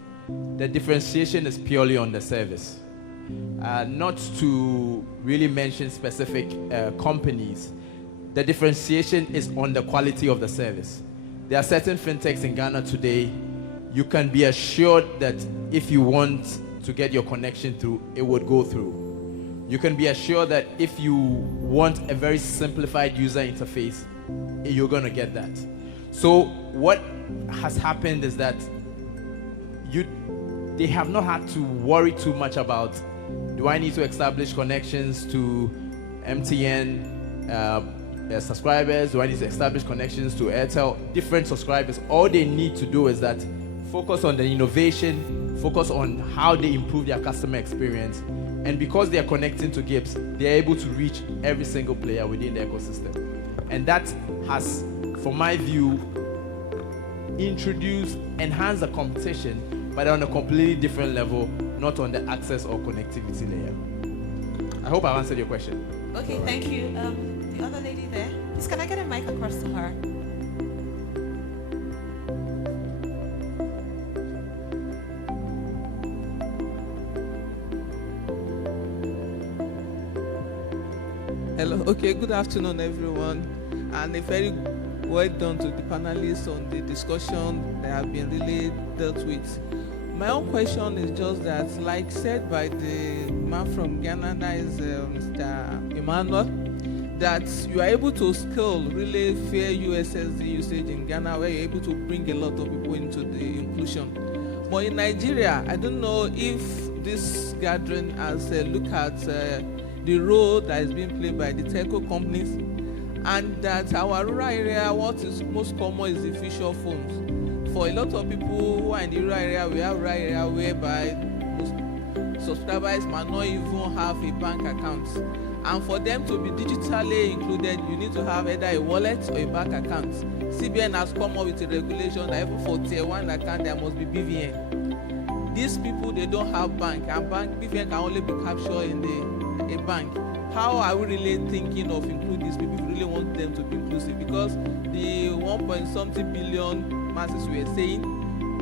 the differentiation is purely on the service. Not to really mention specific companies, the differentiation is on the quality of the service. There are certain fintechs in Ghana today, you can be assured that if you want to get your connection through, it would go through. You can be assured that if you want a very simplified user interface, you're going to get that. So what has happened is that they have not had to worry too much about, do I need to establish connections to MTN subscribers? Do I need to establish connections to Airtel? Different subscribers. All they need to do is that focus on the innovation, focus on how they improve their customer experience. And because they are connecting to GIPS, they are able to reach every single player within the ecosystem. And that has, from my view, enhanced the competition, but on a completely different level, not on the access or connectivity layer. I hope I've answered your question. Okay, thank you. The other lady there, please can I get a mic across to her? Hello. Okay, good afternoon, everyone. And a very well done to the panelists on the discussion that have been really dealt with. My own question is just that, like said by the man from Ghana, that is Mr. Emmanuel, that you are able to scale really fair USSD usage in Ghana, where you're able to bring a lot of people into the inclusion. But in Nigeria, I don't know if this gathering has looked at the role that is being played by the telco companies, and that our rural area, what is most common is the feature phones. For a lot of people who are in the rural area, we have rural area whereby most subscribers might not even have a bank account. And for them to be digitally included, you need to have either a wallet or a bank account. CBN has come up with a regulation that even for tier 1 account, there must be BVN. These people, they don't have bank, and BVN can only be captured in a bank. How are we really thinking of including these people if we really want them to be inclusive? Because the 1.something billion masses we are saying,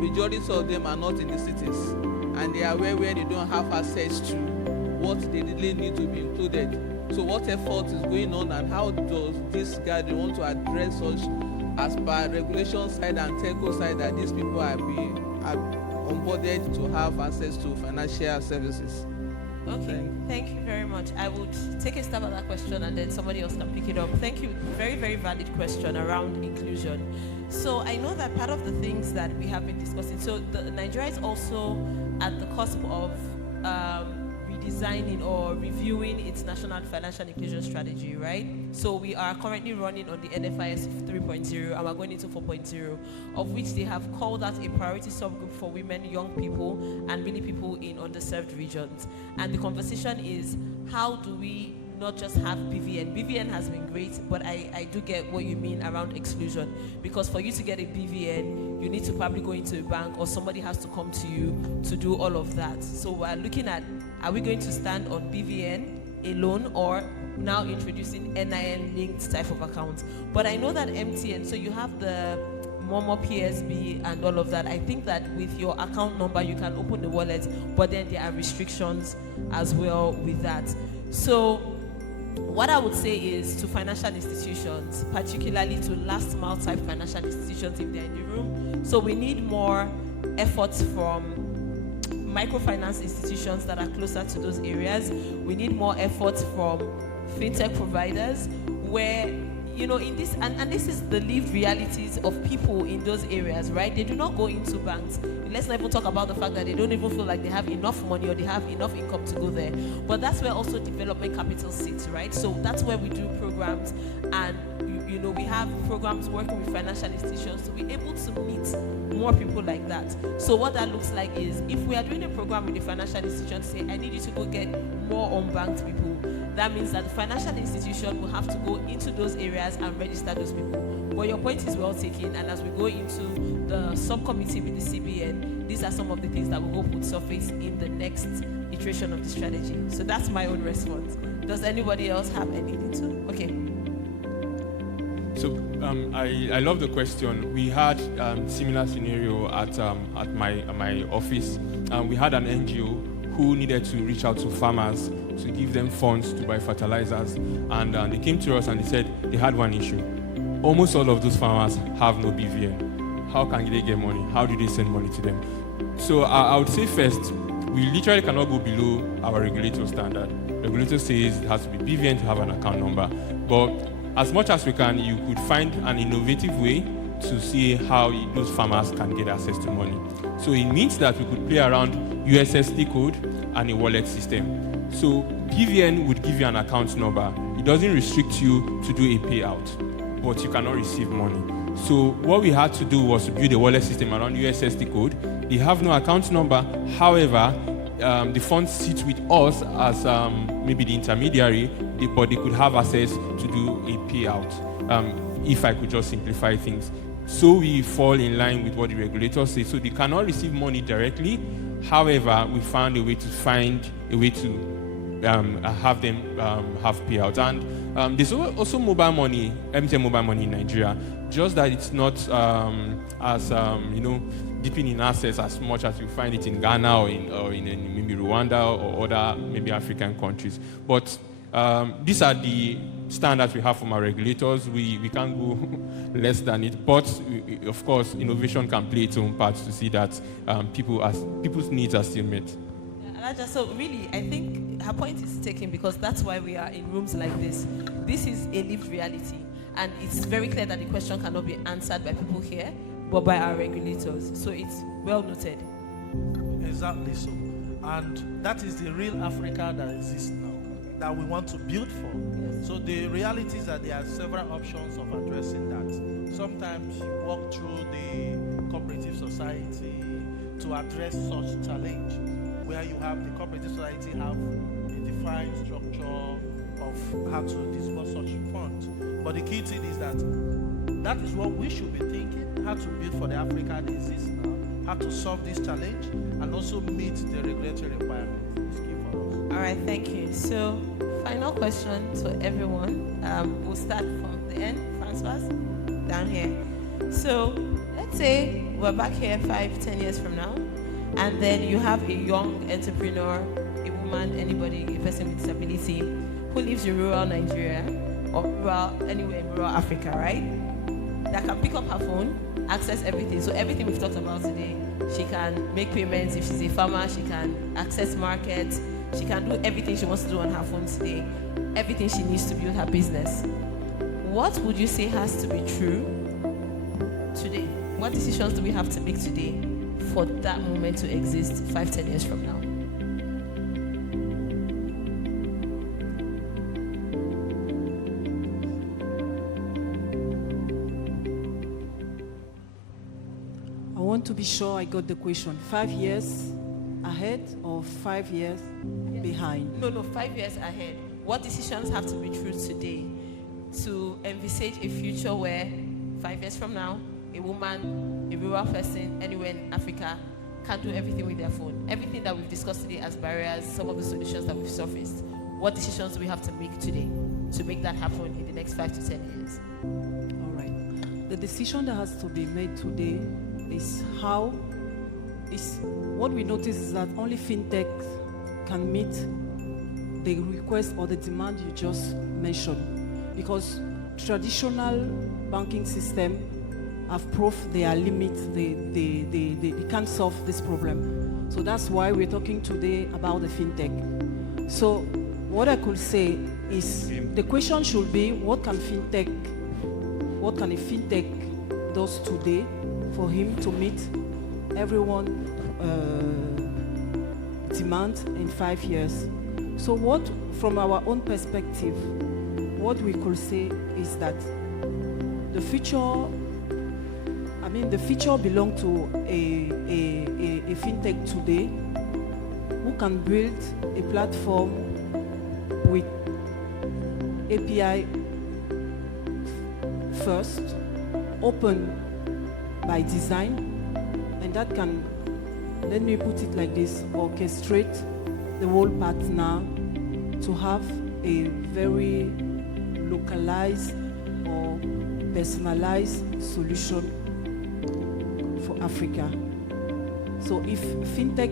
majority of them are not in the cities, and they are where they don't have access to what they really need to be included. So what effort is going on, and how does this gathering want to address such as per regulation side and telco side that these people are onboarded to have access to financial services? Okay, thank you very much. I would take a stab at that question and then somebody else can pick it up. Thank you. Very, very valid question around inclusion. So I know that part of the things that we have been discussing, so Nigeria is also at the cusp of redesigning or reviewing its national financial inclusion strategy, right? So we are currently running on the NFIS 3.0 and we're going into 4.0, of which they have called out a priority subgroup for women, young people, and really people in underserved regions. And the conversation is, how do we not just have BVN? BVN has been great, but I do get what you mean around exclusion, because for you to get a BVN, you need to probably go into a bank or somebody has to come to you to do all of that. So we're looking at, are we going to stand on BVN alone or now introducing NIN linked type of accounts? But I know that MTN, so you have the Momo PSB and all of that. I think that with your account number, you can open the wallet, but then there are restrictions as well with that. So what I would say is to financial institutions, particularly to last mile type financial institutions if they're in the room. So we need more efforts from microfinance institutions that are closer to those areas. We need more efforts from fintech providers where, you know, in this, and this is the lived realities of people in those areas, right? They do not go into banks. Let's not even talk about the fact that they don't even feel like they have enough money or they have enough income to go there. But that's where also development capital sits, right? So that's where we do programs, and you know, we have programs working with financial institutions to be able to meet more people like that. So what that looks like is, if we are doing a program with the financial institution, say, I need you to go get more unbanked people, that means that the financial institution will have to go into those areas and register those people. But your point is well taken, and as we go into the subcommittee with the CBN, these are some of the things that we hope would surface in the next iteration of the strategy. So that's my own response. Does anybody else have anything to? Okay. So I love the question. We had similar scenario at my office. We had an NGO who needed to reach out to farmers to give them funds to buy fertilizers, and they came to us and they said they had one issue. Almost all of those farmers have no BVN. How can they get money? How do they send money to them? So I would say first, we literally cannot go below our regulator standard. Regulator says it has to be BVN to have an account number, but as much as we can, you could find an innovative way to see how those farmers can get access to money. So it means that we could play around USSD code and a wallet system. So BVN would give you an account number. It doesn't restrict you to do a payout, but you cannot receive money. So what we had to do was to build a wallet system around USSD code. They have no account number. However, the funds sit with us as maybe the intermediary, but they could have access to do a payout, if I could just simplify things. So we fall in line with what the regulators say. So they cannot receive money directly. However, we found a way to have them have payouts. And there's also mobile money, MTN mobile money in Nigeria, just that it's not as deeping in assets as much as you find it in Ghana or in maybe Rwanda or other maybe African countries. But These are the standards we have from our regulators. We can't go less than it. But, of course, innovation can play its own part to see that people's needs are still met. So really, I think her point is taken because that's why we are in rooms like this. This is a lived reality. And it's very clear that the question cannot be answered by people here, but by our regulators. So it's well noted. Exactly so. And that is the real Africa that exists now, that we want to build for. Yes. So the reality is that there are several options of addressing that. Sometimes you walk through the cooperative society to address such challenge, where you have the cooperative society have a defined structure of how to disburse such funds. But the key thing is that is what we should be thinking, how to build for the Africa that exists now, how to solve this challenge, and also meet the regulatory requirements. It's key for us. All right, thank you. So, final question to everyone. We'll start from the end, Francois, down here. So, let's say we're back here 5-10 years from now, and then you have a young entrepreneur, a woman, anybody, a person with disability, who lives in rural Nigeria, or anywhere in rural Africa, right? That can pick up her phone, access everything. So everything we've talked about today, she can make payments. If she's a farmer, she can access markets. She can do everything she wants to do on her phone today. Everything she needs to build her business. What would you say has to be true today? What decisions do we have to make today for that moment to exist 5-10 years from now? I want to be sure I got the question. 5 years ahead or 5 years behind? No, 5 years ahead. What decisions have to be true today to envisage a future where 5 years from now, a woman, a rural person, anywhere in Africa can do everything with their phone? Everything that we've discussed today as barriers, some of the solutions that we've surfaced. What decisions do we have to make today to make that happen in the next 5 to 10 years? All right. The decision that has to be made today is what we notice is that only fintech can meet the request or the demand you just mentioned, because traditional banking system have proved their limits. They can't solve this problem. So that's why we're talking today about the fintech. So what I could say is the question should be, what can a fintech does today for him to meet everyone demand in 5 years. So what, from our own perspective, what we could say is that the future belongs to a fintech today who can build a platform with API first, open by design, and that can, let me put it like this, orchestrate the whole partner to have a very localized or personalized solution for Africa. So if fintech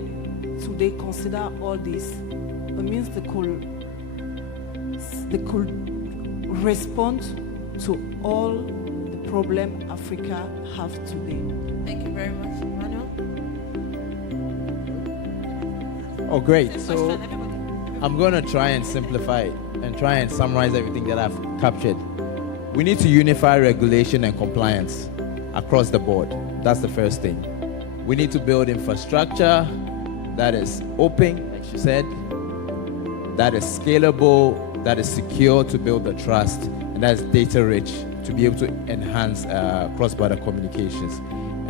today consider all this, it means they could respond to all the problem Africa have today. Thank you very much, Emmanuel. Oh, great. Same So question, everybody. I'm going to try and simplify it and try and summarize everything that I've captured. We need to unify regulation and compliance across the board. That's the first thing. We need to build infrastructure that is open, like she said, that is scalable, that is secure to build the trust, and that is data rich to be able to enhance cross-border communications.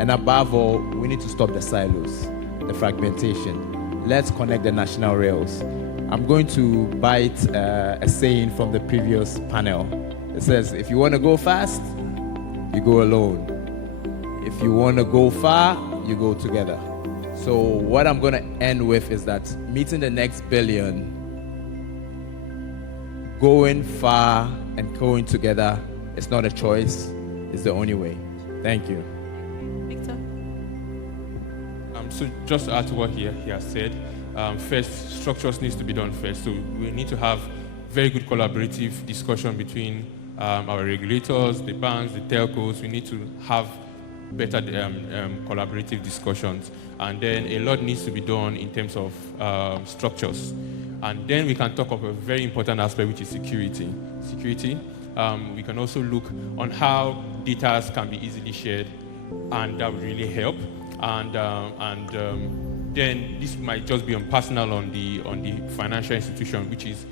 And above all, we need to stop the silos, the fragmentation. Let's connect the national rails. I'm going to bite a saying from the previous panel. It says, if you want to go fast, you go alone. If you want to go far, you go together. So what I'm going to end with is that meeting the next billion, going far and going together is not a choice, it's the only way. Thank you. Victor? So just to add to what he has said, first, structures needs to be done first. So we need to have very good collaborative discussion between our regulators, the banks, the telcos. We need to have better collaborative discussions. And then a lot needs to be done in terms of structures. And then we can talk of a very important aspect, which is security. We can also look on how data can be easily shared, and that would really help. And then this might just be on personal on the financial institution, which is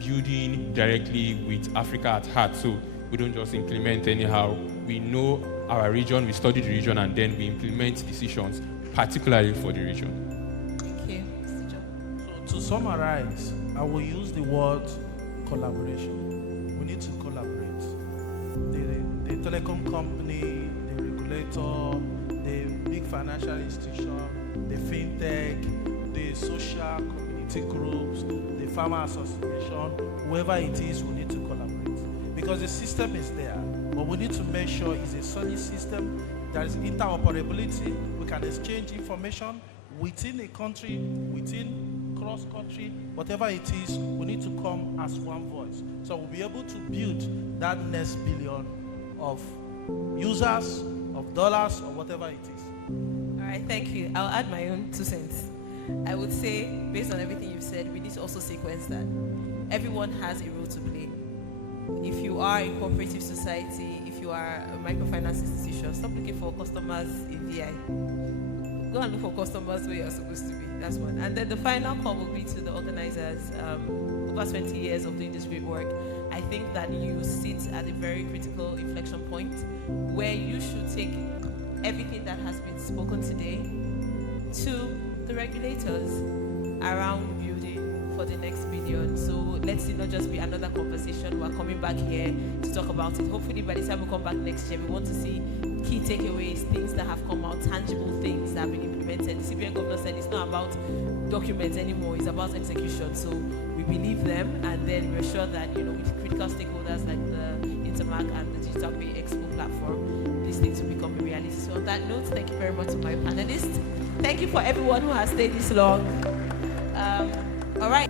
building directly with Africa at heart. So we don't just implement anyhow. We know our region, we study the region, and then we implement decisions, particularly for the region. Thank you, Mr. John. So to summarize, I will use the word collaboration. We need to collaborate. The telecom company, the regulator, the big financial institution, the Fintech, the social community groups, the farmer association, whoever it is, we need to collaborate. Because the system is there, but we need to make sure it's a solid system. There is interoperability. We can exchange information within a country, within cross-country, whatever it is, we need to come as one voice. So we'll be able to build that next billion of users, of dollars, or whatever it is. All right, thank you. I'll add my own 2 cents. I would say, based on everything you've said, we need to also sequence that. Everyone has a role to play. If you are a cooperative society, if you are a microfinance institution, stop looking for customers in VI. Go and look for customers where you're supposed to be. That's one. And then the final call will be to the organizers. Over 20 years of doing this great work, I think that you sit at a very critical inflection point where you should take everything that has been spoken today to the regulators around building for the next billion. So let's it not just be another conversation. We're coming back here to talk about it. Hopefully by the time we come back next year, we want to see key takeaways, things that have come out, tangible things that have been implemented. The CBN governor said it's not about documents anymore, it's about execution. So we believe them, and then we're sure that, with critical stakeholders like the Intermark and the Digital PayExpo platform, these things will become a reality. So on that note, thank you very much to my panelists. Thank you for everyone who has stayed this long. All right.